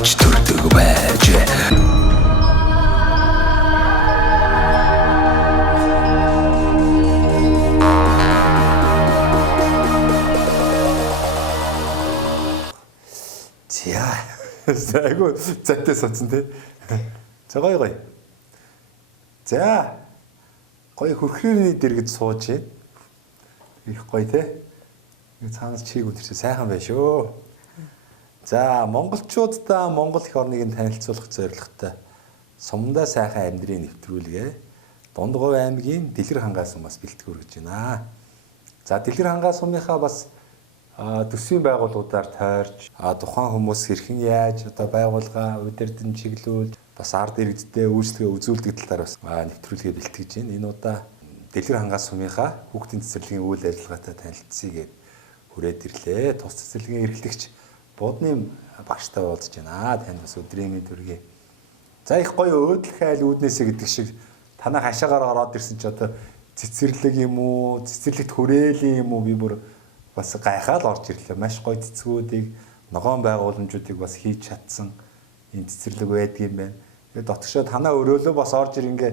хүч төрдөг байж. За, айгу зайтай соцсон тий. За гоё. За. Гоё хөрхрөөний дэргэд сууж байна. Их гоё тий. Цаанаас чийг үнэрчээ сайхан байна шүү. За, монголчуудаа Монгол эх орныг танилцуулах зорилготой сумдаа сайхан амьдрын нэвтрүүлгээ Дундгов аймгийн Дэлгэр хангаа сумаас бэлтгэл хүргэж байна. За, Дэлгэр хангаа сумынхаа бас төсвийн байгууллагуудаар тойрч тухайн хүмүүс хэрхэн яаж байгууллага удирдан чиглүүлж бас ард иргэдтэй үйлчлэгээ үзүүлдэг талаар бас нэвтрүүлгээ бэлтгэж байна. Энэ удаа Дэлгэр хангаа сумынхаа хүүхдийн цэцэрлэгийн үйл ажиллагаатай танилцъя гэд хүрээд ирлээ. Тус цэцэрлэгийн эрхлэгч Будны багштай уулзж байна. Танд бас өдрийн мэнд хүргэе. За их гоё өөдөл хайл үүднээсэ гэдэг шиг танаа хашаагаар ороод ирсэн ч одоо цэцэрлэг юм уу, цэцэрлэгт хүрээлийн юм уу би бүр бас гайхаад орж ирлээ. Маш гоё цэцгүүдийг ногоон байгууламжуудыг бас хийж чадсан энэ цэцэрлэг байдаг юм байна. Тэгээд дотгошоо танаа өрөөлөө бас орж ир ингээ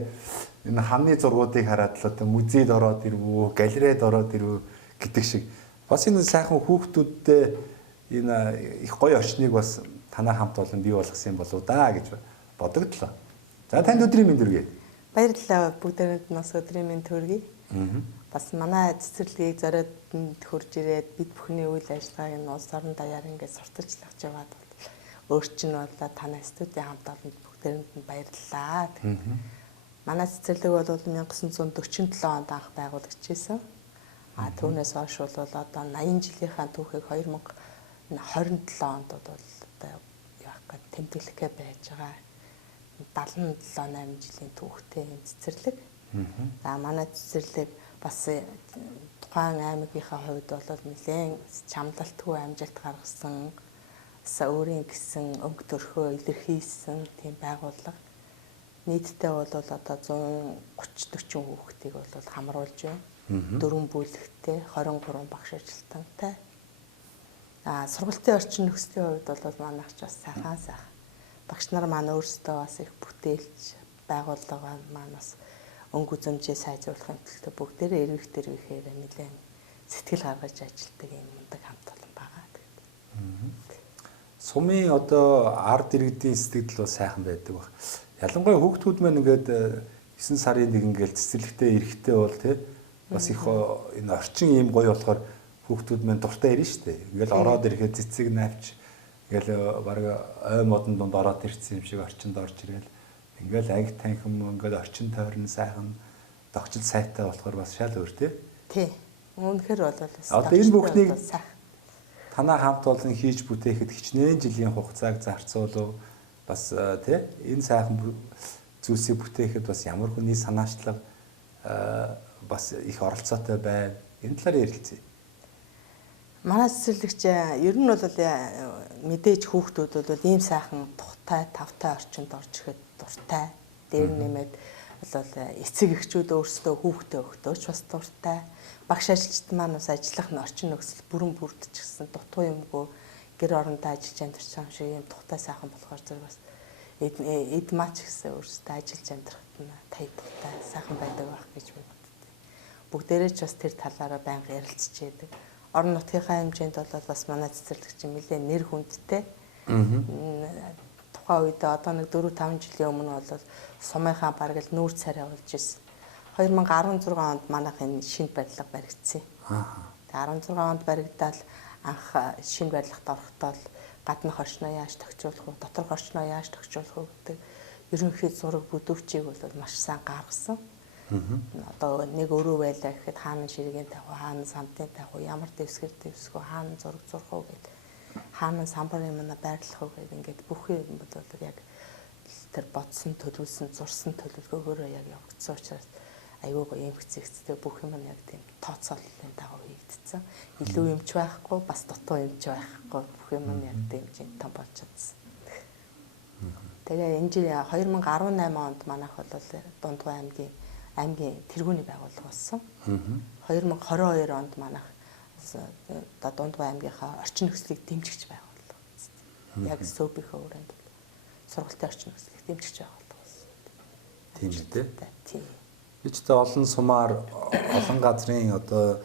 энэ ханы зургуудыг хараад л одоо музейд ороод ирвүү, галерейд ороод ирвүү гэдэг шиг бас энэ сайхан хүүхдүүдтэй энэ их гоё орчныг бас танаа хамт олон бий болгосон болов да гэж бодогдлоо. За танд өдрийн мэнд хүргэе. Баярлалаа. Бүгдээрэнд нас өдрийн мэнд хүргэе. Бас манай цэцэрлэгийг зориод хурж ирээд бид бүхний үйл ажиллагааг нь улс орон даяар ингээд сурталчлах яваад өөрчн болоо танай студийн хамт олонд бүгдээрэнд нь баярлалаа. Манай цэцэрлэг бол 1947 онд анх байгуулагдчихсэн. Түүнээс хойш бол одоо 80 жилийнхаа түүхийг 2027 онд бол одоо яах гээд тэмдэглэхээ байж байгаа. 77-8 жилийн түүхтэй энэ цэцэрлэг. За манай цэцэрлэг бас тухайн аймагийнхаа хувьд бол нэлээд чамлалтгүй амжилт гаргасан өөрийн гэсэн өнгө төрхөө илэрхийлсэн тийм байгууллага. Нийтдээ бол одоо 130-40 хүүхдийг бол хамруулж байна. 4 бүлэгтэй 23 багш ажилтнтай. Сургалтын орчин нөхцөлийн хувьд бол манайх ч бас сайхан. Багш нар маань өөрсдөө бас их бүтээлч байгууллага маань бас өнгө үзэмжээ сайжруулахын тулд бүгдээрээ эрвэхээр нэлээд сэтгэл гаргаж ажилладаг юм мундаг хамт олон байгаа. Сумын одоо ард иргэдийн сэтгэл бол сайхан байдаг баг. Ялангуяа хүүхдүүд маань ингээд 9 сарын 1 ингээл цэцэрлэгтээ эрэхтэй бол тий бас их энэ орчин ийм гоё болохоор хүүхдүүд маань дуртай ирнэ шүү дээ. Ингээл ороод ирэхэд цэцэг навч ингээл баг ой модон дунд ороод ирсэн юм шиг орчинд орж ирэл ингээл анги танхим ингээл орчин тойрон сайхан догчл сайтай болохоор бас шал өөр тий. Үнэхээр бол одоо энэ бүхнийг танаа хамт олон хийж бүтээхэд хичнээн жилийн хугацааг зарцуулав бас тий энэ сайхан зүйлсийг бүтээхэд бас ямар хүний санаачлага бас их оролцоотой байна. Энэ талаар ярилцъя. Манай цэцэрлэгч ер нь бол мэдээж хүүхдүүд бол ийм сайхан тухтай тавтай орчинд орж ирэхэд дуртай. Дээр нэмээд бол эцэг эхчүүд өөрсдөө хүүхдээ өгтөөч бас дуртай. Багш ажилчид маань бас ажиллах нь орчин нөхцөл бүрэн бүрдчихсэн дутуу юмгүй гэр орондоо ажиллаж амьдарч байгаа юм шиг ийм тухтай сайхан болохоор зэрэг бас эд мач гэсэн өөрсдөө ажиллаж амьдрахад нь тая тухтай сайхан байдаг байх гэж би боддог. Бүгдээрээ ч бас тэр талаараа байнга ярилцж яадаг. Орон нутгийнхаа хэмжээнд бол бас манай цэцэрлэгч нэлээд нэр хүндтэй. Тухайн үед одоо нэг 4-5 жилийн өмнө бол сумынхаа бараг л нүүр царай болж ирсэн. 2016 онд манайх энэ шинэ барилга баригдсан. Тэгээ 16 онд баригдаад анх шинэ барилгад орохдоо гаднах орчноо яаж тохижуулах вэ, доторх орчноо яаж тохижуулах вэ гэдэг ерөнхий зураг бүдүүрчийг бол маш сайн гаргасан. Одоо нэг өрөө байлаа гэхэд хаана ширгээн тавих, хаана самтын тавих, ямар дэвсгэр дэвсгүү, хаана зураг зурх уу гэд, хаана самбар юм байрлах уу гэд ингээд бүх юм бол яг тэр бодсон, төлөвлөсөн, зурсан төлөвлөгөөгөөрөө яг явагдсан учраас айгүй гоё эмгцэгцтэй бүх юм яг тийм тооцооллын дагуу хийгдсэн. Илүү юмч байхгүй, бас дутуу юмч байхгүй, бүх юм яг тийм чинь том болж чадсан. Тэгээ энэ жил 2018 онд манайх бол Дундгов аймгийн тэргүүний байгууллага болсон. 2022 онд манайх Дундгов аймгийнхаа орчин нөхцөлийг дэмжигч байгууллага болсон. Яг СОБ-ийн өрөөнд сургалтын орчин нөхцөлийг дэмжиж байгаа болдог байсан. Тийм үү те. Тийм. Би ч одоо олон сумаар олон газрын одоо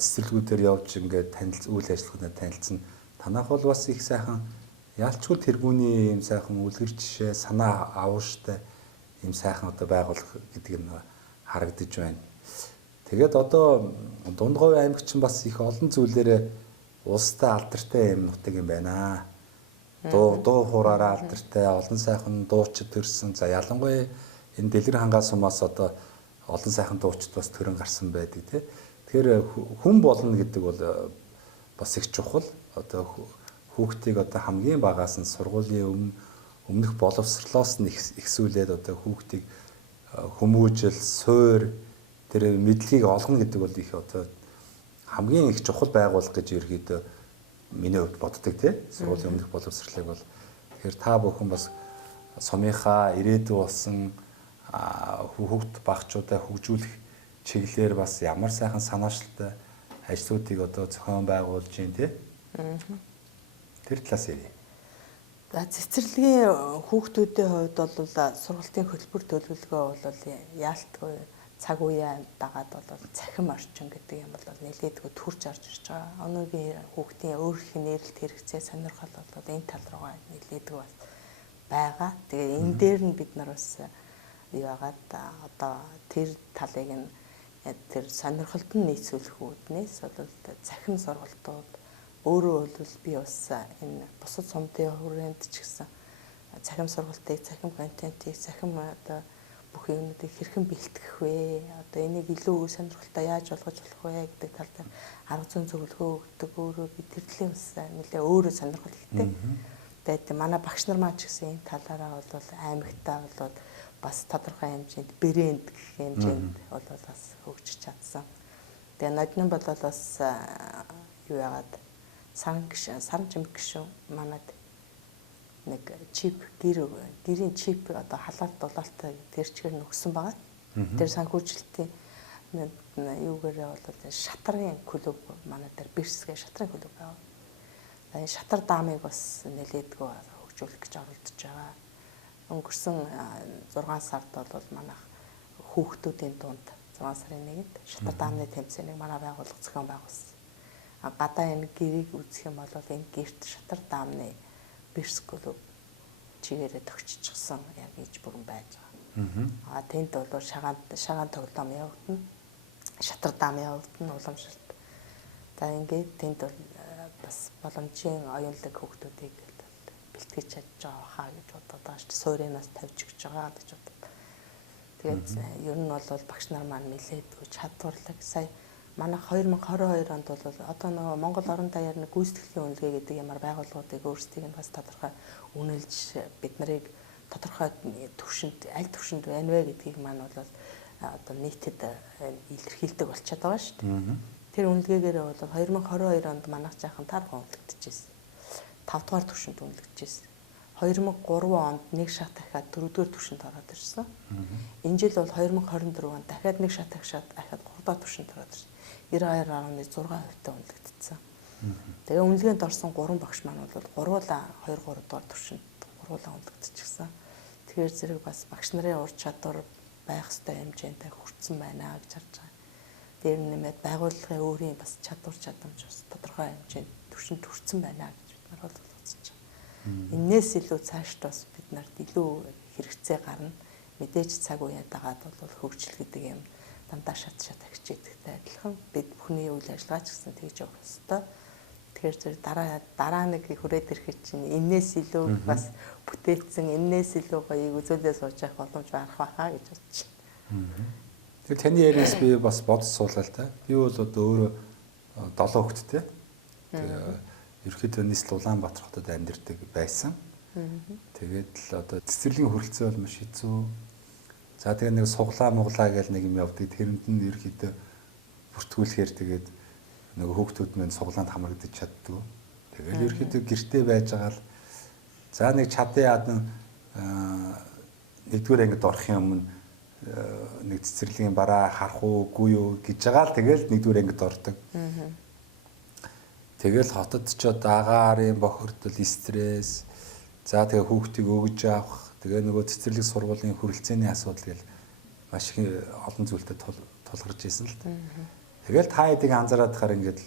цэцэрлэгүүдээр явж ингээд үйл ажиллагаанд танилцсан. Танах бол бас их сайхан ялчгүй тэргүүний юм сайхан үлгэр жишээ санаа авууштай юм сайхан одоо байгуулах гэдэг нь харагдаж байна. Тэгээд одоо Дундговь аймаг чинь бас их олон зүйлээрээ улстай алдартай юм нутаг юм байна. Дуу хуураараа алдартай олон сайхан дуучид төрсэн. За ялангуяа энэ Дэлгэр хангаа сумаас одоо олон сайхан дуучид бас төрөн гарсан байдаг тий. Тэгэхээр хүн болно гэдэг бол бас их чухал. Одоо хүүхдийг одоо хамгийн багаас нь сургуулийн өмнөх боловсрлоос нь ихсүүлээд одоо хүүхдийг хүмүүжил, суур тэр мэдлэгийг олгоно гэдэг бол их одоо хамгийн их чухал байгуулах гэж ерөөдөө миний хувьд боддог тий. Сургуулийн өмнөх боловсрлыг бол тэгэхээр та бүхэн бас сумынхаа ирээдүй болсон хүүхд багчуудаа хөгжүүлэх чиглэлээр бас ямар сайхан санаачлалтай ажлуудыг одоо зохион байгуулж байна тий. Тэр талаас ярив. За цэцэрлэгийн хүүхдүүдийн хувьд бол сургалтын хөтөлбөр төлөвлөгөө бол яалтгүй цаг үеийн дагаад бол цахим орчин гэдэг юм бол нэлээдгүй төрж орж ирж байгаа. Өнөөгийн хүүхдийн өөрийнх нь нэрэлт хэрэгцээ сонирхол бол энэ тал руугаа нэлээдгүй байгаа. Тэгээ энэ дээр нь бид нар бас юу яагаад одоо тэр талыг нь тэр сонирхолд нь нийцүүлэх үүднээс бол цахим сургалтууд өөрөө бол би бас энэ бусад сумдын хүрээнд ч гэсэн цахим сургалтыг, цахим контентийг, цахим одоо бүх юмнуудыг хэрхэн бэлтгэх вэ? Одоо энийг илүү сонирхолтой яаж болгож болох вэ гэдэг тал дээр арга зүйн зөвлөгөө өгдөг. Өөрөө би тэр талын бас нэлээ өөрөө сонирхол ихтэй. Тэгээд манай багш нар маань ч гэсэн энэ талаараа бол аймагтаа бол бас тодорхой хэмжээнд брэнд гэх хэмжээнд бол бас хөгжиж чадсан. Тэгээ нодны бол бас юу яагаад сарн жимг гişүн манад нэг чип гэрийн чип одоо халаалт дулаалтаа тэр чигээр нөгсөн байгаа. Тэр санхүүжилтийн юугээрээ бол шатрын клуб манай дээр бирсгээ шатрын клуб байгаа. Энэ шатар даамыг бас нэлээдгүй хөгжүүлэх гэж оролдож байгаа. Өнгөрсөн 6 сард бол манайх хүүхдүүдийн дунд 6 сарын 1-нд шатар даамны тэмцээнийг манай байгууллага зохион байгуулсан. Гадаа энэ гэрийг үзэх юм бол энэ гэрт шатар даамны бирс клуб чигээрээ төгсчихсэн яг иж бүрэн байж байгаа. Тэнд бол шагаан тоглоом явагдана. Шатар даам явагдана уламжлалт. За ингээд тэнд бол бас боломжийн оюунлаг хүүхдүүдийг бэлтгэж чадж байгаа хаа гэж бодоод байгаа шүү дээ. Сууринаас тавьж өгч байгаа гэж бодоод. Тэгээд ер нь бол багш нар маань нэлээдгүй чадварлаг. Сая манайх 2022 онд бол одоо нөгөө Монгол орон даяар нэг гүйцэтгэлийн үнэлгээ гэдэг ямар байгууллагуудыг өөрсдийг нь бас тодорхой үнэлж бид нарыг тодорхой төвшөнд аль төвшөнд байна вэ гэдгийг маань бол одоо нийтэд илэрхийлдэг болчиход байгаа шүү дээ. Тэр үнэлгээгээр бол 2022 онд манайх жаахан тарга үнэлэгдэжсэн. 5 дугаар төвшөнд үнэлэгдэжсэн. 2003 онд нэг шат дахиад 4 дугаар төвшөнд ороод ирсэн. Энэ жил бол 2024 онд дахиад нэг шат дахиад 3 дугаар төвшөнд ороод ирсэн. 92.6% үнэлэгдсэн. Тэгээ үнэлгээнд орсон 3 багш маань бол гуруула 2-3 дугаар төвшөнд гуруула үнэлэгдэжсэн. Тэгэхээр зэрэг бас багш нарын ур чадвар байх ёстой хэмжээнд хүрсэн байна гэж харж байгаа. Дээр нэмээд байгууллагын өөрийн бас чадвар чадамж бас тодорхой хэмжээнд төвшөнд хүрсэн байна гэж бид нар бол үзэж байгаа. Иннээс илүү цаашд бас бид нарт илүү хэрэгцээ гарна. Мэдээж цаг үеийн дагаад бол хөгжил гэдэг юм дандаа шат хичээдэгтэй адилхан бид бүхний үйл ажиллагаа ч гэсэн тэгж явах ёстой. Тэгэхээр зэрэг дараа нэг хүрээд ирэхэд чинь энээс илүү бас бүтээцэн энээс илүү гоёыг үзүүлээ сууж явах боломж гарах байхаа гэж бодож байна. Тэгэхээр таны яриас би бас бодож суулаа л та. Би бол одоо өөрөө 7 хүүхэдтэй. Тэгээ ерөөхдөө нийслэл Улаанбаатар хотод амьдардаг байсан. Тэгээд л одоо цэцэрлэгийн хөрөлцөө бол маш хэцүү. За тэгээ нэг суглаа гэж нэг юм явдаг. Тэрэнд нь ерөөхдөө бүртгүүлэхээр тэгээд нөгөө хүүхдүүд мань суглаанд хамрагдаж чаддгүй. Тэгээд ерөөхдөө гэртээ байж байгаа л за нэг чадын ядан нэгдүгээр ангид орохын өмнө нэг цэцэрлэгийн бараа харах уугүй юу гэж байгаа л тэгээд нэгдүгээр ангид ордог. Тэгэл хотод ч одоо агаарын бохирдол, стресс, за тэгээ хүүхдийг өгж авах, тэгээ нөгөө цэцэрлэг сургуулийн хүрэлцээний асуудал гэл маш их олон зүйлтэй тулгарч ирсэн л та. Тэгэл та хэдийг анзаараад хахаар ингээд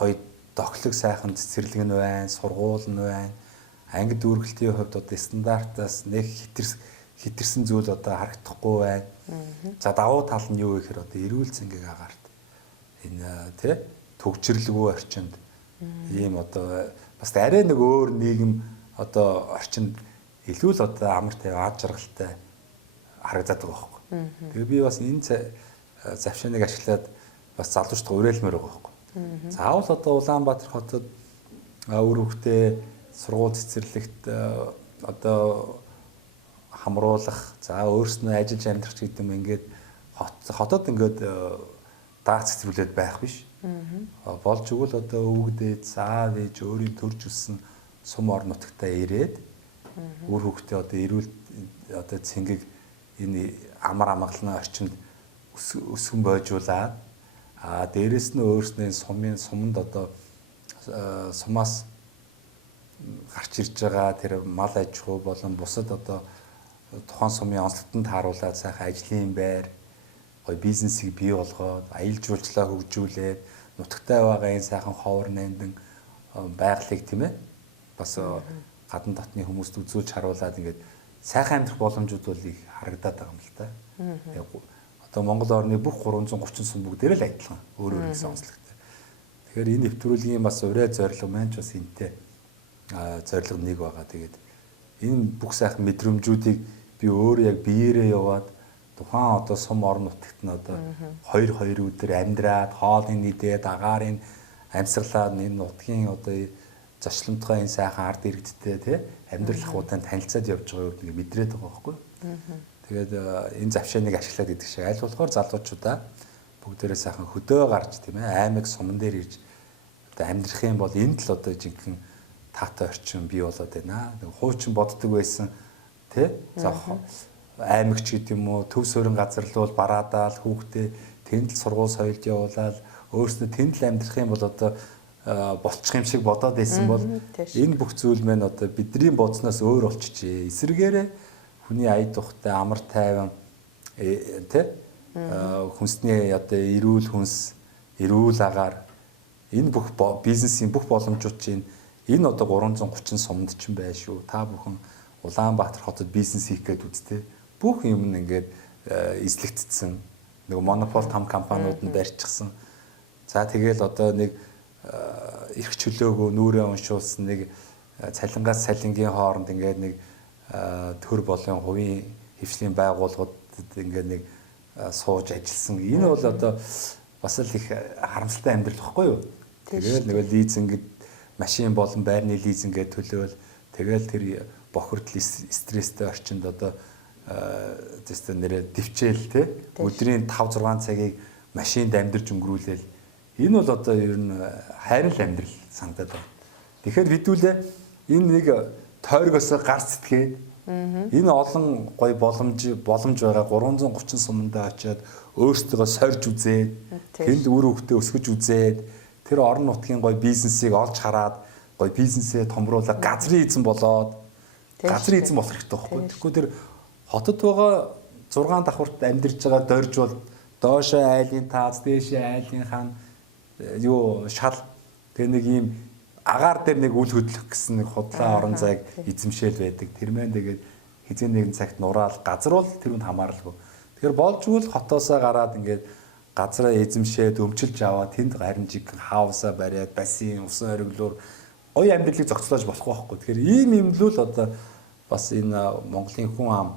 гоё доглог сайхан цэцэрлэг нь байна, сургууль нь байна. Ангид дүүргэлтийн хувьд одоо стандартаас нэг хэтэрсэн зүйл одоо харагдахгүй байна. За давуу тал нь юу гэхээр одоо эрүүл цэнгийг агаарт энэ тий төгжрлгүй орчинд ийм одоо бас арай нэг өөр нийгэм одоо орчинд илүү л одоо амар тайван ад жаргалтай харагдаад байгаа байхгүй. Тэгээ би бас энэ завшааныг ашиглаад бас залуучд уриалмаар байгаа байхгүй. Заавал одоо Улаанбаатар хотод өөр хөвгтэй сургууль цэцэрлэгт одоо хамруулах, за өөрснөө ажиллаж амьдрах гэдэг юм ингээд хотод ингээд даах цэцэрлүүлээд байх биш. Болж игэл одоо өвгдээд заав ээж өөрийн төрж өссөн сум ор нутагтаа ирээд өөр хөвгтэй одоо эрүүл одоо цэнгийг энэ амар амгалан орчинд өсгөн бойжуулаад дээрэс нь өөрснөө суманд одоо сумаас гарч ирж байгаа тэр мал аж ахуй болон бусад одоо тухайн сумын онцлогтод тааруулаад сайхан ажлын байр гоё бизнесийг бий болгоод аялал жуулчлалаа хөгжүүлээд нутагтай байгаа энэ сайхан ховор нандин байгалыг тийм ээ бас гадна дотны хүмүүст үзүүлж харуулад ингээд сайхан амьдрах боломжууд бол их харагдаад байгаа юм л та. Одоо Монгол орны бүх 330 сум бүгдээрээ л адилхан өөр өөр гэсэн онцлогтой. Тэгэхээр энэ нэвтрүүлгийн бас урай зорилго маань ч бас энэтэй зорилго нэг байгаа. Тэгээд энэ бүх сайхан мэдрэмжүүдийг би өөрөө яг биеэрээ яваад тухайн одоо сум орон нутагт нь одоо 2 өдөр амьдраад хоолны нийдээд агаарын амьсгалаад энэ нутгийн одоо зочломтгой энэ сайхан ард иргэдтэй тий амьдрал ахуйтай танилцаад явж байгаа үг нэг мэдрээд байгаа байхгүй. Тэгээд энэ завшааныг ашиглаад идэх шиг аль болохоор залуучуудаа бүгдээрээ сайхан хөдөө гарч тийм ээ аймаг суман дээр ирж одоо амьдрах юм бол энд л одоо жинхэнэ таатай орчин бий болоод байна. Хуучин боддог байсан тий аймагч гэдэг юм уу төв суурин газар л бол бараадаал хүүхдээ тэнд л сургууль соёлд явуулаад өөрснөө тэнд л амьдрах юм бол одоо болчих юм шиг бодоод байсан бол энэ бүх зүйл маань одоо бидний бодсноос өөр болчихжээ. Эсвэргээрээ хүний ая тухтай амар тайван тий хүнсний одоо эрүүл хүнс эрүүл агаар энэ бүх бизнесийн бүх боломжууд чинь энэ одоо 330 сумд ч юм байна шүү. Та бүхэн Улаанбаатар хотод бизнес хийх гээд үзтээ. Бүх юм нь ингээд эзлэгдсэн. Нэг монопол том компаниуд нь барьчихсан. За тэгэл одоо нэг эрх чөлөөгөө нүрээ уншуулсан нэг цалингаас цалингийн хооронд ингээд нэг төр болон хувийн хвшлийн байгууллагуудад ингээд нэг сууж ажилласан. Энэ бол одоо бас л их харамсалтай амьдрал واخгүй юу? Тэгэл нэг лизингэд машин болон байрны лизингээ төлөөл тэгэл тэр бохирдол стресстэй орчинд одоо тест нэрээ дэвчээл те өдрийн 5 6 цагийг машинд амьдарч өнгөрүүлээл энэ бол одоо ер нь хайрал амьдрал санагдаад байна. Тэгэхээр хэдүүлээ энэ нэг тойргоос гарц сэтгээд энэ олон гой боломж байгаа 330 сумандаа очиод өөрсдөө сорж үзээд тэнд үр хөвгтөө өсгөж үзээд тэр орон нутгийн гой бизнесийг олж хараад гой бизнесээ томруулаад газрын эзэн болоод газрын эзэн болох хэрэгтэй байхгүй. Тэгэхгүй тэр хотод байгаа 6 давхурт амьдарч байгаа дорж бол доошоо айлын тааз, дээшээ айлын хан юу шал тэр нэг ийм агаар дээр нэг үл хөдлөх гэсэн нэг худлаа орон зайг эзэмшээл байдаг. Тэр мэн тэгээд хизээ нэгэн цагт нураал газар бол тэрүүнд хамааралгүй. Тэгэхээр болжгүй л хотоосоо гараад ингээд газараа эзэмшээд өмчилж аваад тэнд харин жиг хаусаа бариад бассейн усан ориглоор гоё амьдралыг зохицуулж болохгүй байхгүй. Тэгэхээр ийм юм л одоо бас энэ Монголын хүн ам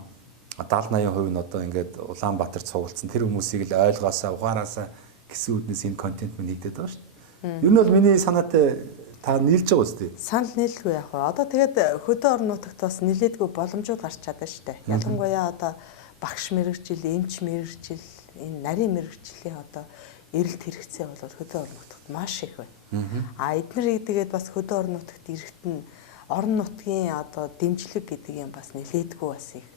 70-80% нь одоо ингээд Улаанбаатарт суулцсан тэр хүмүүсийг л ойлгоосаа ухаараасаа гэсэн үднээс энэ контент мань хийгдээд байгаа шүү дээ. Ер нь бол миний санаатай та нийлж байгаа үстэй. Санал нийлгүй яг ба. Одоо тэгээд хөдөө орон нутагт бас нилээдгүй боломжууд гарч чадсан шүү дээ. Ялангуяа одоо багш мэрэгжил, эмч мэрэгжил, энэ нарийн мэрэгжлийн одоо эрэлт хэрэгцээ бол хөдөө орон нутагт маш их байна. Эднэр тэгээд бас хөдөө орон нутагт ирэхэд нь орон нутгийн одоо дэмжлэг гэдэг юм бас нилээдгүй бас их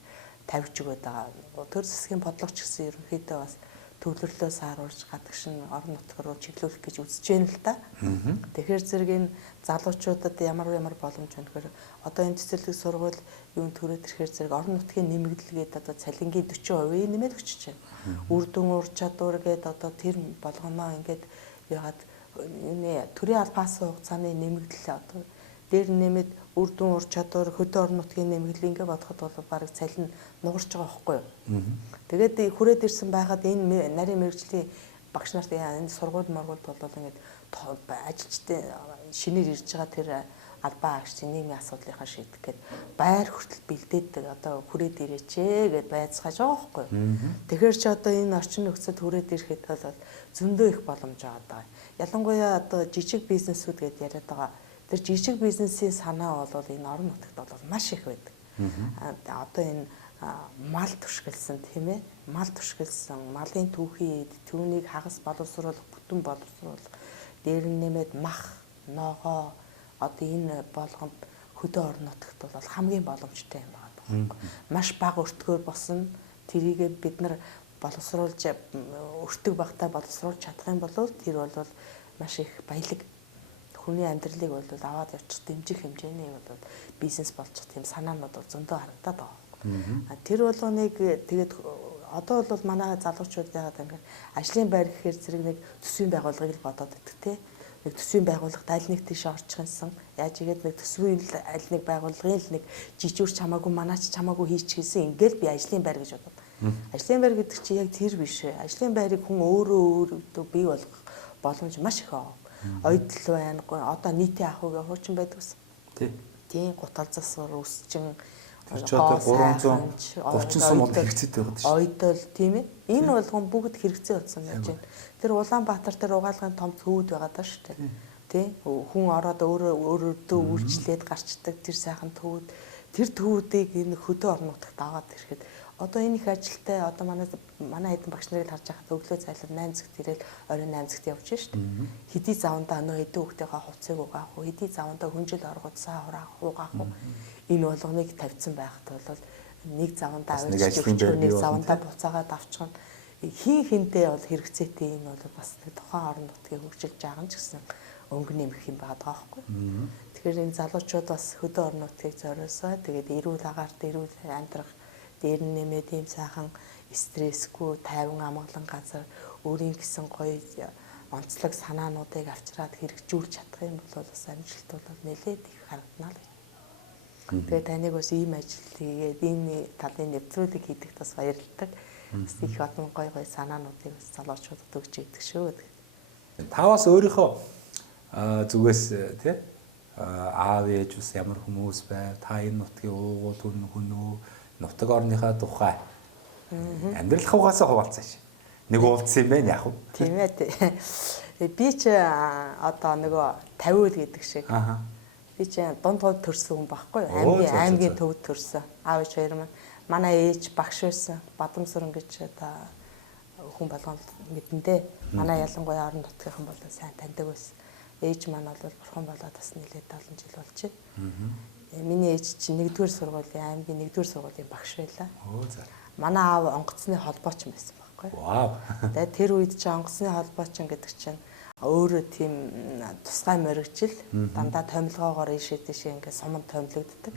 тавьж өгöd байгаа. Төр засгийн бодлогоч гэсэн ерөнхийдөө бас төвлөрлөөс харуулж гадагшин орон нутг руу чиглүүлэх гэж үзэж байна л да. Тэгэхээр зэрэг энэ залуучуудад ямар боломж байна гэхээр одоо энэ цэцэрлэг сургууль юунд төрөөд ирэхээр зэрэг орон нутгийн нэмэгдэлгээд одоо цалингийн 40% нэмээд өчөж байна. Үр дүн ур чадвар гээд одоо тэр болгоноо ингээд ягаад энэ төрийн албаас хугацааны нэмэгдэл одоо дээр нэмээд үр дүн ур чадвар хөдөө орон нутгийн нэмэгдэл ингээ бодоход бол бараг цалин нугарч байгаа байхгүй юу. Тэгээд хүрээд ирсэн байхад энэ нарийн мэрэгжлийн багш нарт энэ сургууль моргуулд бол ингээд ажилчдын шинээр ирж байгаа тэр албаа агчдын нийгмийн асуудлынхаа шийдэх гээд байр хүртэл бэлдээдэг одоо хүрээд ирээч гэд байцгааж байгаа байхгүй юу. Тэгэхээр чи одоо энэ орчин нөхцөлд хүрээд ирэхэд бол зөндөө их боломж байгаа. Ялангуяа одоо жижиг бизнесүүд гэдээ яриад байгаа. Тэр жижиг бизнесийн санаа бол энэ орон нутагт бол маш их байдаг. Одоо энэ мал түшгэлсэн тийм ээ. Мал түшгэлсэн, малын түүхий, түүнийг хагас боловсруулах, бүтэн боловсруулах, дээр нь нэмээд мах, ногоо одоо энэ болгонд хөдөө орон нутагт бол хамгийн боломжтой юм байна. Маш бага өртгөөр босно. Тэрийг бид нар боловсруулж өртөг багтаа боловсруулж чадах юм бол тэр бол маш их баялаг хүний амьдралыг бол аваад явчих дэмжих хэмжээний бол бизнес болчих тийм санаанууд бол зөндөө харагдаад байгаа. Тэр болгоныг тэгээд одоо бол манай залуучууд яагаад юм бэ? Ажлын байр гэхээр зэрэг нэг төсвийн байгууллагыг л бодоод байдаг тийм. Нэг төсвийн байгууллагт аль нэг тийш орчих юмсан. Яаж игээд нэг төсвийн аль нэг байгууллагын л нэг жижигүр чамаагүй манаач чамаагүй хийчихсэн. Ингээл би ажлын байр гэж бодод. Ажлын байр гэдэг чинь яг тэр биш ээ. Ажлын байрыг хүн өөрөө бий болгох боломж маш их байгаа. Ойдл байна. Одоо нийтийн ахуйг хуучин байдаг ус. Тийм гутал засвар үсчин 330 сум бол хэрэгцээтэй байдаг шүү. Ойдол тийм ээ. Энэ болгон бүгд хэрэгцээ болсон байж байна. Тэр Улаанбаатар тэр угаалгын том төвүүд байгаа даа шүү дээ. Тий? Хүн ороод өөрөөдөө үйлчлээд гарчдаг тэр сайхан төвүүд. Тэр төвүүдийг энэ хөдөө орон нутагт аваад ирэхэд одоо энэ их ажилтай одоо манай хэдэн багш нарыг харж байхад өглөө цайлаар 8 цагт ирэл оройн 8 цагт явж шүү дээ. Хэдий завандаа нөө хэдэн хүүхдийнхээ хувцсыг угаах уу, хэдий завандаа хүнжил оргуудсаа угаах уу. Энэ болгоныг тавьсан байхад бол нэг завандаа авчиж нэг завандаа буцаагаад авчихна. Хин хинтээ бол хэрэгцээтэй энэ бол бас нэг тухайн орон нутгийг хөгжилж байгаа ч гэсэн өнгө нэмэх юм байгаа байхгүй. Тэгэхээр энэ залуучууд бас хөдөө орон нутгийг зориулсаа тэгээд эрүүл агаарт эрүүл амьдрах дээр нь нэмээд ийм сайхан стрессгүй тайван амгалан газар өөрийн гэсэн гоё онцлог санаануудыг авчраад хэрэгжүүлж чадах юм бол бас амжилт бол нэлээд их харагдана л. Тэгээд таныг бас ийм ажил хийгээд энэ талын нэвтрүүлэг хийдэгт бас баярлалаа. Бас их олон гоё санаануудыг бас залуучуудад өгч идэг шүү. Та бас өөрийнхөө зүгээс тий аав ээж ус ямар хүмүүс байв, та энэ нутгийн уугуул хүнөө нутаг орныхаа тухай амьдрал хавгаасаа хуваалцааш. Нэг уулзсан юм байна яах вэ? Тийм ээ. Би ч одоо нөгөө 50 гэдэг шиг. Би ч дунд хувьд төрсөн хүн байхгүй юу? Аймгийн төвд төрсөн. Аав ээж хоёр маань манай ээж багш байсан. Бадамсүрэн гэж одоо хүн болгонд мэдэндээ. Манай ялангуяа орон нутгийнхан бол сайн таньдаг байсан. Ээж маань бол бурхан болоод бас нэлээд 70 жил болж байна. Миний ээж чинь 1-р сургуулийн аймгийн 1-р сургуулийн багш байлаа. Манай аав онгоцны холбооч байсан байхгүй. Вау. Тэгээд тэр үед чинь онгоцны холбоочин гэдэг чинь өөрөө тийм тусгай моригжил дандаа томилгоогоор ийшээ тийшээ ингээд суманд томилогддог.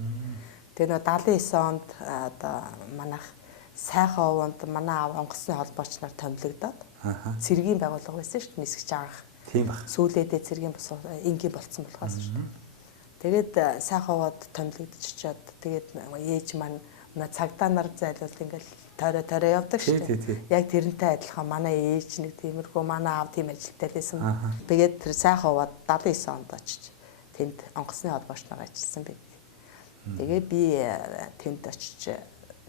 Тэгээд 79 онд одоо манайх сайхан овонд манай аав онгоцны холбооч нар томилогдоод цэргийн байгууллага байсан шүү дээ. Нисгч анх. Тийм баг. Сүүлдээ цэргийн бос ингийн болцсон болохоос шүү дээ. Тэгээд сайхан овоод томилогдчиход тэгээд ээж маань цагдаа нар зайлуулт ингээл тойроо явдаг шүү дээ. Яг тэрнтэй адилхан манай ээж нэг тиймэрхүү манай аав тийм ажилтай байсан. Тэгээд тэр сайхан овоод 79 онд очиж тэнд онгоцны холбооч нар ажилласан байг. Тэгээд би тэнд очиж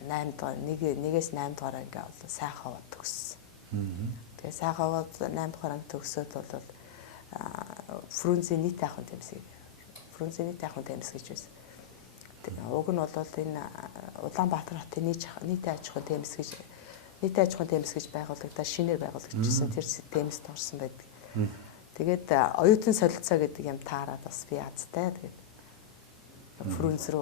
8 дахь нэгээс 8 дахь ингээ сайхан овоод төгссөн. Тэгээд сайхан овоод 8 дахь төгсөөд бол Фрунзен нийт ахын тэмцээг Фрунзен нийт ахын тэмцээг гэж байсан. Уг нь бол энэ Улаанбаатар хотын нийт аж ахуйн тэмцээг гэж байгуулагдаад шинээр байгуулагдчихсан тэр тэмцэд орсон байдаг. Тэгээд оюутан солилцоо гэдэг юм таарад бас би азтай. Тэгээд Фрунз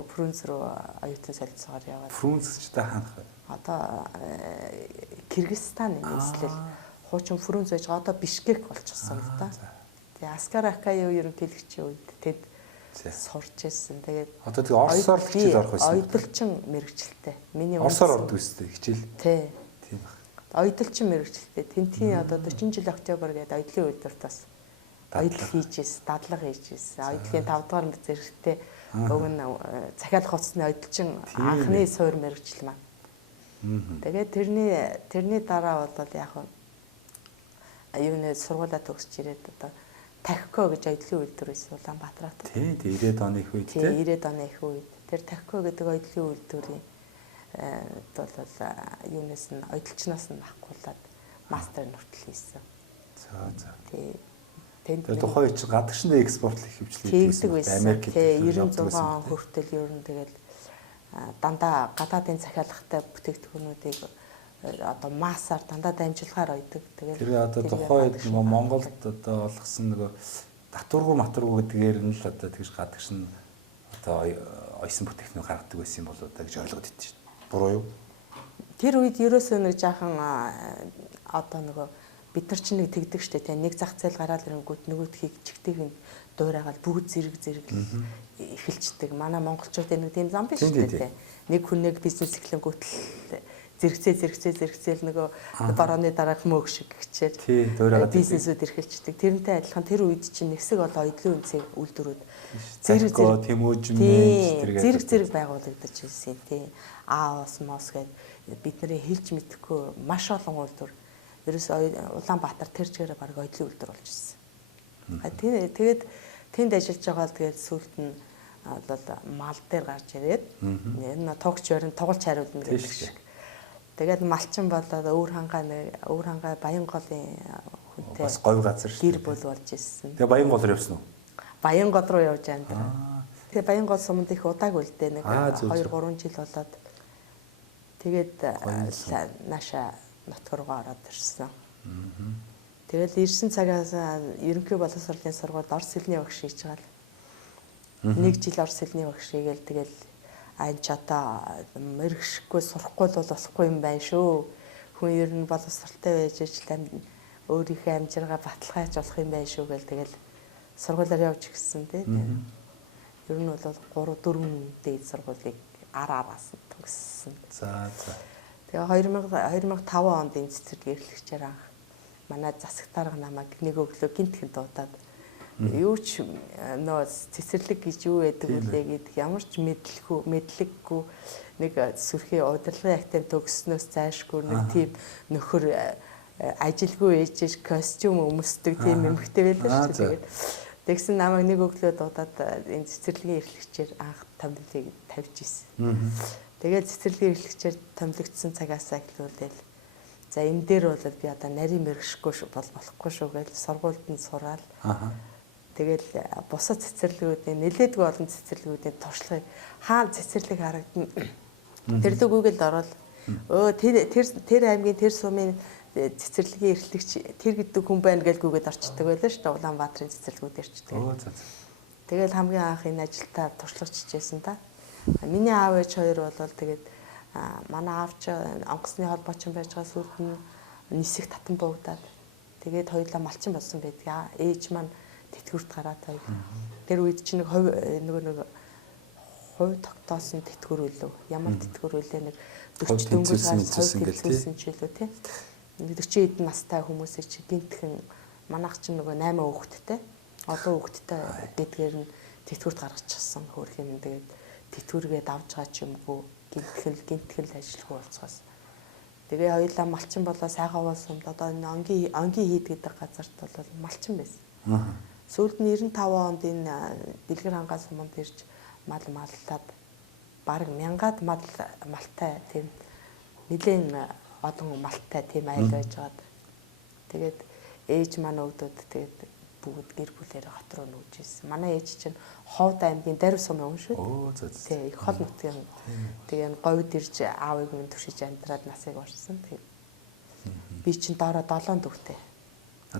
руу оюутан солилцоогоор яваад. Фрунз ч та хаанах вэ? Одоо Кыргызстан нийслэл хуучин Фрунзе байж байгаа. Одоо Бишкек болчихсон л да. Тэгээ Аскар Акаев ерөнхийлөгчийн үед тэд сурч ирсэн. Тэгээд одоо тэгээ Оросоор л хичээл орох байсан. Ойдолчин мэрэгчлээ. Миний Оросоор ордог үстэй хичээл. Тий. Тийм баг. Ойдолчин мэрэгчлээ. Тэнтгийн одоо 40 жил октябр гэдэг ойдлын үйлдвэртээс ойдол хийжээс, дадлага хийжээс. Ойдлын 5 дугаар зэрэгтэй уг нь захиалах хувцсны ойдолчин анхны суур мэрэгчл маань. Тэгээд тэрний дараа бол яг юуны сургуулаа төгсч ирээд одоо Тахико гэж ойдлын үйлдвэр байсан Улаанбаатарт. Тий, 90-ад оны их үед тий. 90-ад оны их үед. Тэр Тахико гэдэг ойдлын үйлдвэрийн бол юунаас нь ойдолчноос нь авахгүйлаад мастер нуртал хийсэн. За. Тий. Тэгээд тухайн үед гадагшны экспортлох хөвчлөгийг хийсэн. Америкт 96 он хүртэл ер нь тэгээд дандаа гадаадын захиалгатай бүтээгдэхүүнүүдийг одоо массаар дандаа дамжуулахаар ойдог. Тэгээд тэр одоо тухайн үед Монголд одоо олгосон нөгөө татваргуу гэдгээр нь л одоо тэгж гадагш нь одоо ойсон бүтээгдэхүүн гаргадаг байсан юм болоо да гэж ойлгоод идэв шүү дээ. Буруу юу? Тэр үед ерөөсөө нэг жаахан одоо нөгөө бид нар чинь нэг тэгдэг штэ тий нэг зах зээл гараад ирэнгүүт нөгөөдхийг чигтэйг нь дуурайгаад бүгд зэрэг эхэлцдэг. Манай монголчуудын нэг тийм зам биш штэ тий. Нэг хүнийг бизнес эхлэнгүүт л зэрэгцээл нөгөө борооны дараах мөг шиг гिचээр бизнесүүд эрхэлцдэг. Тэрнтэй адилхан тэр үед чинь нэгсэг бол ойдлын үнцгийн үйлдвэрүүд зэрэг байгуулагдаж ирсэн тий. АОС мос гэдэг бидний хэлж мэдэхгүй маш олон үйлдвэр ерөөс Улаанбаатар тэр чигээр баг ойдлын үйлдвэр болж ирсэн. Тэгээд тэнд ажиллаж байгаа л тэгээд сүүлд нь бол мал дээр гарч ирээд энэ тогч өрн тоглож хариулна гэдэг шиг. Тэгээд малчин болоод өвөр хангаа Баянголын хүнтэй бас говь газар шүү. Гэр бүл болж ирсэн. Тэгээ Баянгол руу явсан уу? Баянгол руу явж амьдраа. Тэгээ Баянгол суманд их удааг үлдээ нэг 2 3 жил болоод тэгээд нааша нутгаар руу ороод ирсэн. Тэгэл ирсэн цагаас ерөнхий боловсролын сургуульд Орос хэлний багш хийж байгаа л 1 жил Орос хэлний багш хийгээл тэгэл анч одоо мэрэгшгүй сурахгүй бол болохгүй юм байна шүү. Хүн ер нь боловсролтой байж ажиллаа өөрийнхөө амжиргаа баталгааж болох юм байна шүү гэл тэгэл сургуулиар явж гисэн тий. Ер нь бол 3 4 дээд сургуулийг араас нь төгссөн. За. Тэгээ 2005 онд энэ цэцэрлэг эрхлэгчээр анх манай засагтарга намайг нэг өглөө гинтхэн дуудаад юу ч нөө цэцэрлэг гэж юу байдаг үлээ гэдэг ямар ч мэдлэггүй нэг сүрхий удирдлагын актын төгснөөс зайшгүй нэг тийм нөхөр ажилгүй ээжэж костюм өмсдөг тийм эмэгтэй байлаа шүү. Тэгээд тэгсэн намайг нэг өглөө дуудаад энэ цэцэрлэгийн эрхлэгчээр анх томилыг тавьж исэн. Тэгээд цэцэрлэгийн эрхлэгчээр томилогдсон цагаас эхлүүлээл за энэ дээр бол би одоо нарийн мэрэгшгүй болохгүй шүү гэж сургуульд нь сураад тэгэл бусад цэцэрлэгүүдийн нэлээдгүй олон цэцэрлэгүүдийн туршлагыг хаана цэцэрлэг харагдана тэр л Google-д ороод тэр аймгийн тэр сумын цэцэрлэгийн эрхлэгч тэр гэдэг хүн байна гэж Google-д орчдөг байлаа шүү дээ. Улаанбаатарын цэцэрлэгүүд ирчдэг. Тэгэл хамгийн анх энэ ажилдаа туршлагч хичээсэн та. Миний аав ээж хоёр бол тэгээд манай аавч онгоцны холбоочин байж байгаа сүүлд нь нисэх татан буугдаад тэгээд хоёулаа малчин болсон байдаг. Ээж маань тэтгэврт гараад байв. Тэр үед чинь нэг хувь тогтоосон тэтгэвэр үлээ. Ямар тэтгэвэр үлээ нэг 40 дөнгөж гарсан ч илүү тий. 40 эдэн настай хүмүүсийг чи гинтхэн манайх чинь нөгөө 8 хүүхэдтэй. Одоо хүүхэдтэй гэдгээр нь тэтгэврт гаргачихсан хөрх юм. Тэгээд тэтгэвргээд авч байгаа ч юмгүй гинтгэл ажилгүй болцоос. Тэгээ хоёулаа малчин болоо сайхан уулсамд одоо энэ онгийн хийд гэдэг газарт бол малчин байсан. Сүүлд нь 95 онд энэ Дэлгэр хангаа суманд ирж маллаад бараг 1000-аад малтай тийм нэлээд олон малтай тийм айл байж байгаад тэгээд ээж маань өвдөд тэгээд бүгд гэр бүлээр хот руу нүүж ирсэн. Манай ээж чинь Ховд аймгийн Дарив сумын хүн шүү. Тий, их хол нутгийн. Тэгээ говьд ирж аавыг минь түшиж амьдраад насыг орсон. Би чинь доороо 7 дүүтэй.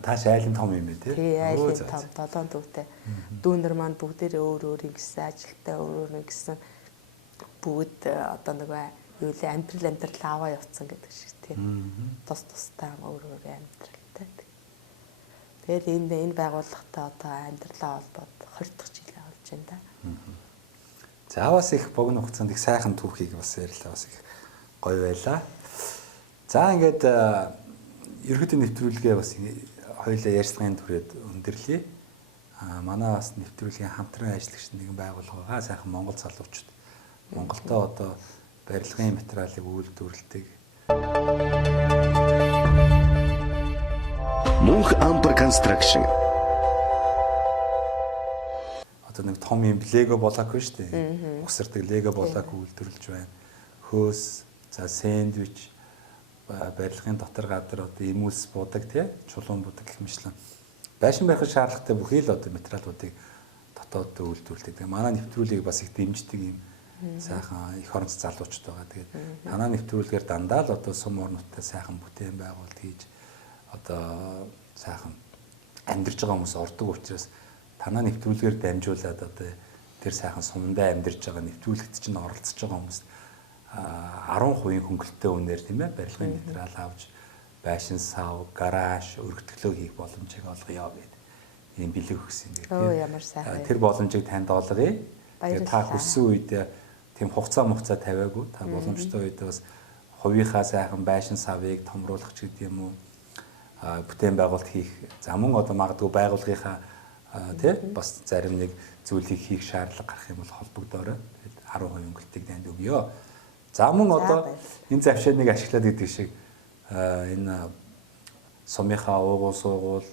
Тааш айлын том юм ээ тий. Тий, айлын том 7 дүүтэй. Дүүнер маань бүгдээрээ өөр ингэсэн ажилтаа өөр ингэсэн бүгд одоо нөгөө юу л амьдрал аваа явцсан гэдэг шиг тий. Тус тустай өөр амьдрал. дуртай. Тэгээд энэ байгууллагатай одоо амьдралаа холбоод 20 дахь жилээ болж байна да. За бас их богино хугацаанд их сайхан түүхийг бас ярьлаа, бас их гоё байлаа. За ингээд ерөнхийдөө нэвтрүүлгээ бас хоёулаа ярьцлагын түрээд өндөрлөе. Манай бас нэвтрүүлгийн хамтран ажиллагч нэгэн байгууллага байгаа. Сайхан Монгол залуучууд Монголдо одоо барилгын материалыг үйлдвэрлэдэг. Мөнх Ампер Construction. Одоо нэг том юм лего блок шүү дээ. Угсардаг лего блок үйлдвэрлэж байна. Хөөс, за сэндвич, барилгын дотор гадар одоо эмүүлс будаг тий, чулуун будаг гэх мэтлэн. Байшин барих шаардлагатай бүхий л одоо материалуудыг дотоод үйлдвэрлэдэг. Манай нэвтрүүлгийг бас их дэмждэг юм сайхан эх оронц залуучууд байгаа. Тэгээд танаа нэвтрүүлгээр дандаа л одоо сум орнуудтай сайхан бүтээн байгуулалт хийж одоо сайхан амьдарч байгаа хүмүүс ордог учраас танаа нэвтрүүлгээр дамжуулаад одоо тэр сайхан сумдаа амьдарч байгаа нэвтрүүлэгт чинь оролцож байгаа хүмүүс 10% хөнгөлөлттэй үнээр тийм ээ барилгын материал авч байшин сав, гараж, өргөтгөлөө хийх боломжийг олгоё гэдэг ийм бэлэг өгсөн юм. Тэр боломжийг танд олгоё. Тэгээд та хүссэн үед тийм хугацаа тавиагүй та боломжтой үед бас хувийнхаа сайхан байшин савыг томруулах ч гэдэг юм уу бүтээн байгуулалт хийх за мөн одоо магадгүй байгууллагынхаа тий бас зарим нэг зүйлийг хийх шаардлага гарах юм бол холбогдоорой. Тэгээд 10% хөнгөлөлтийг танд өгье. За мөн одоо энэ завшааныг ашиглаад гэдэг шиг энэ сумынхаа уугуул суугуул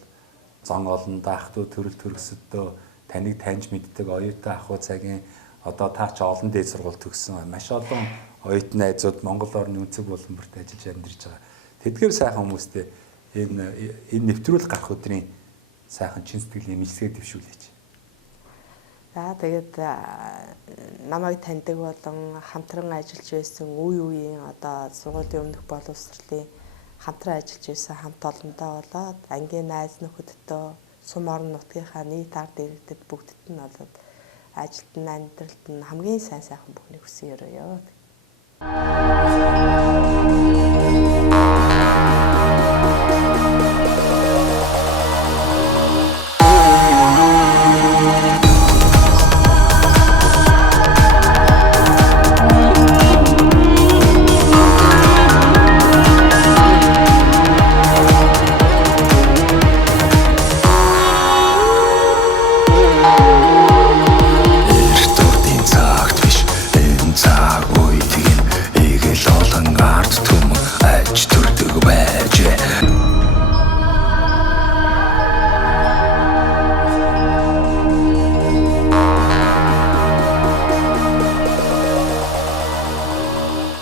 зан олон ах トゥ төрөл төрөсөдөө таныг таньж мэддэг оюутан ах トゥ цагийн одоо та ч олон дээд сургууль төгссөн маш олон оюутан найзууд Монгол орны өнцөг буланбарт ажиллаж амьдарч байгаа. Тэдгээр сайхан хүмүүстэй энэ нэвтрүүлэг гарах өдрийн сайхан чин сэтгэлийн имижлэгээ дэвшүүлээч. За тэгээд намайг таньдаг болон хамтран ажиллаж байсан үе үеийн одоо сургуулийн өмнөх боловсролын хамтран ажиллаж байсан хамт олондоо болоод ангийн найз нөхөдтэй сум орон нутгийнхаа нийт ард иргэдэд бүгдд нь болоод ажилт нь амьдралд нь хамгийн сайн сайхан бүхнийг хүсье ёо.